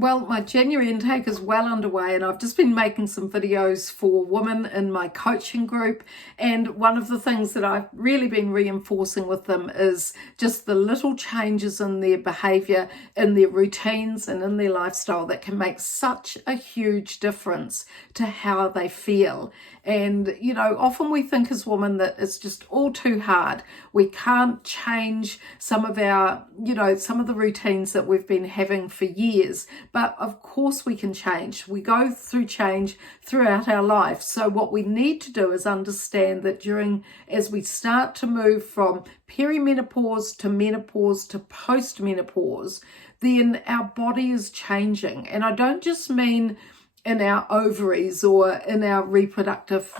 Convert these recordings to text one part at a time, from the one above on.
Well, my January intake is well underway, and I've just been making some videos for women in my coaching group. And one of the things that I've really been reinforcing with them is just the little changes in their behavior, in their routines, and in their lifestyle that can make such a huge difference to how they feel. And, you know, often we think as women that it's just all too hard. We can't change some of our, some of the routines that we've been having for years. But of course we can change. We go through change throughout our life. So what we need to do is understand that as we start to move from perimenopause to menopause to postmenopause, then our body is changing. And I don't just mean in our ovaries or in our reproductive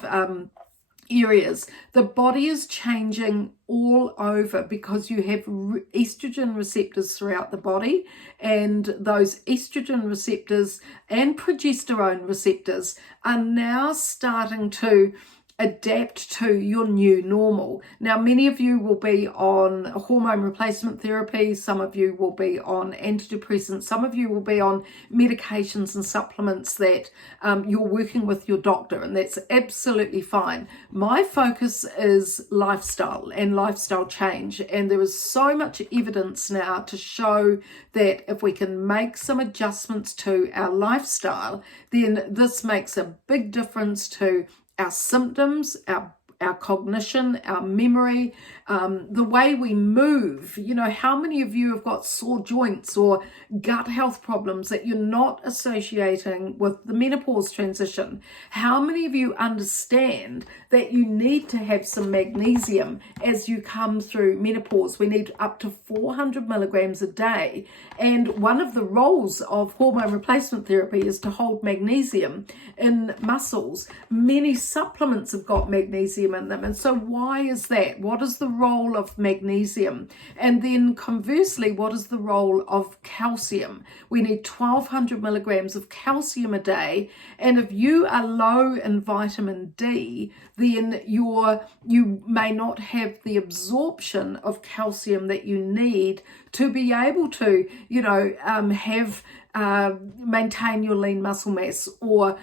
areas. The body is changing all over because you have estrogen receptors throughout the body, and those estrogen receptors and progesterone receptors are now starting to adapt to your new normal. Now, many of you will be on hormone replacement therapy, some of you will be on antidepressants, some of you will be on medications and supplements that you're working with your doctor, and that's absolutely fine. My focus is lifestyle and lifestyle change, and there is so much evidence now to show that if we can make some adjustments to our lifestyle, then this makes a big difference to our symptoms, our cognition, our memory, the way we move. You know, how many of you have got sore joints or gut health problems that you're not associating with the menopause transition? How many of you understand that you need to have some magnesium as you come through menopause? We need up to 400 milligrams a day. And one of the roles of hormone replacement therapy is to hold magnesium in muscles. Many supplements have got magnesium in them. And so why is that? What is the role of magnesium? And then conversely, what is the role of calcium? We need 1200 milligrams of calcium a day. And if you are low in vitamin D, then you may not have the absorption of calcium that you need to be able to, maintain your lean muscle mass or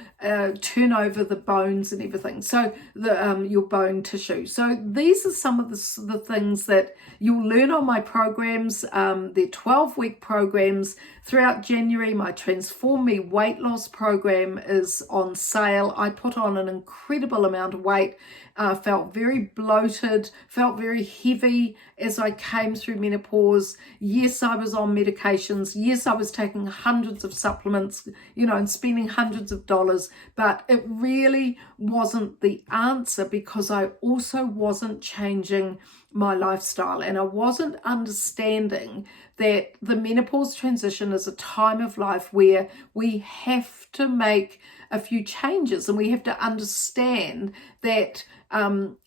turn over the bones and everything. So your bone tissue. So these are some of the things that you'll learn on my programs. They're 12-week programs. Throughout January, my Transform Me weight loss program is on sale. I put on an incredible amount of weight. Felt very bloated, felt very heavy as I came through menopause. Yes, I was on medications. Yes, I was taking hundreds of supplements, and spending hundreds of dollars, but it really wasn't the answer because I also wasn't changing my lifestyle, and I wasn't understanding that the menopause transition is a time of life where we have to make a few changes, and we have to understand that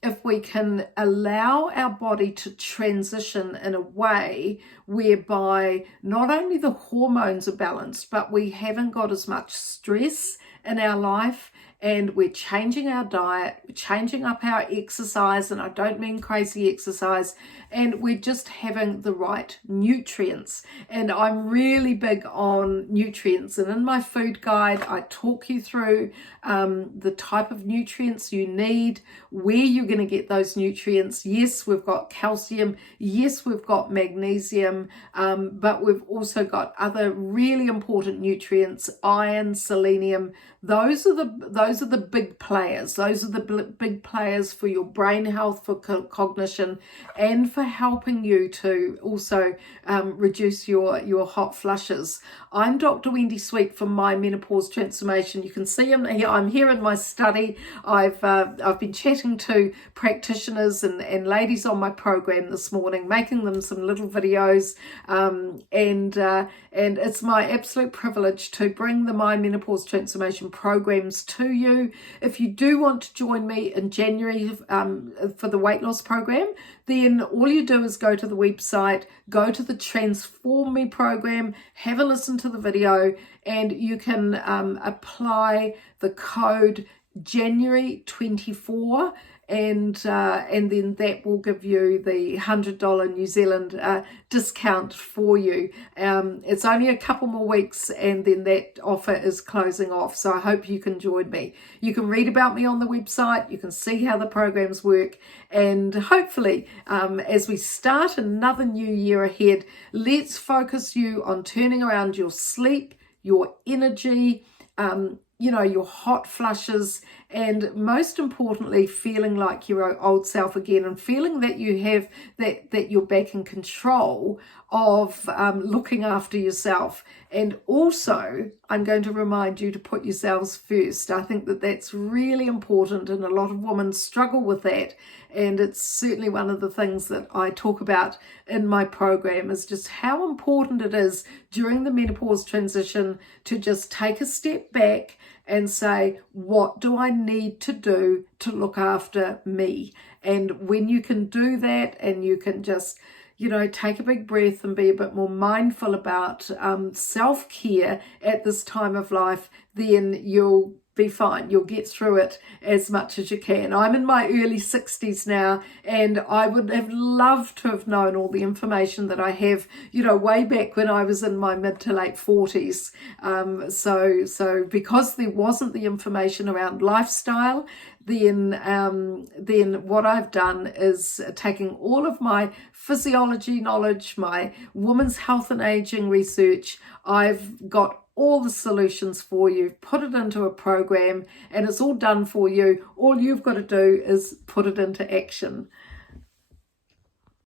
if we can allow our body to transition in a way whereby not only the hormones are balanced, but we haven't got as much stress in our life, and we're changing our diet, changing up our exercise, and I don't mean crazy exercise, and we're just having the right nutrients. And I'm really big on nutrients, and in my food guide I talk you through the type of nutrients you need, where you're going to get those nutrients. Yes, we've got calcium, yes, we've got magnesium, but we've also got other really important nutrients, iron, selenium. Those are the big players. Those are the big players for your brain health, for cognition, and for helping you to also reduce your hot flushes. I'm Dr. Wendy Sweet from My Menopause Transformation. You can see I'm here in my study. I've been chatting to practitioners and ladies on my program this morning, making them some little videos, and it's my absolute privilege to bring the My Menopause Transformation programs to you. If you do want to join me in January for the weight loss program, then all you do is go to the website, go to the Transform Me program, have a listen to the video, and you can apply the code January 24, and then that will give you the $100 New Zealand discount for you. It's only a couple more weeks and then that offer is closing off, so I hope you can join me. You can read about me on the website, you can see how the programs work, and hopefully as we start another new year ahead, let's focus you on turning around your sleep, your energy, your hot flushes, and most importantly, feeling like your old self again, and feeling that you have that you're back in control of looking after yourself. And also, I'm going to remind you to put yourselves first. I think that that's really important, and a lot of women struggle with that. And it's certainly one of the things that I talk about in my program, is just how important it is during the menopause transition to just take a step back and say, what do I need to do to look after me? And when you can do that, and you can just take a big breath and be a bit more mindful about self-care at this time of life, then you'll be fine. You'll get through it as much as you can. I'm in my early 60s now, and I would have loved to have known all the information that I have, way back when I was in my mid to late 40s. So because there wasn't the information around lifestyle, then what I've done is taking all of my physiology knowledge, my women's health and aging research. I've got all the solutions for you, put it into a program, and it's all done for you. All you've got to do is put it into action.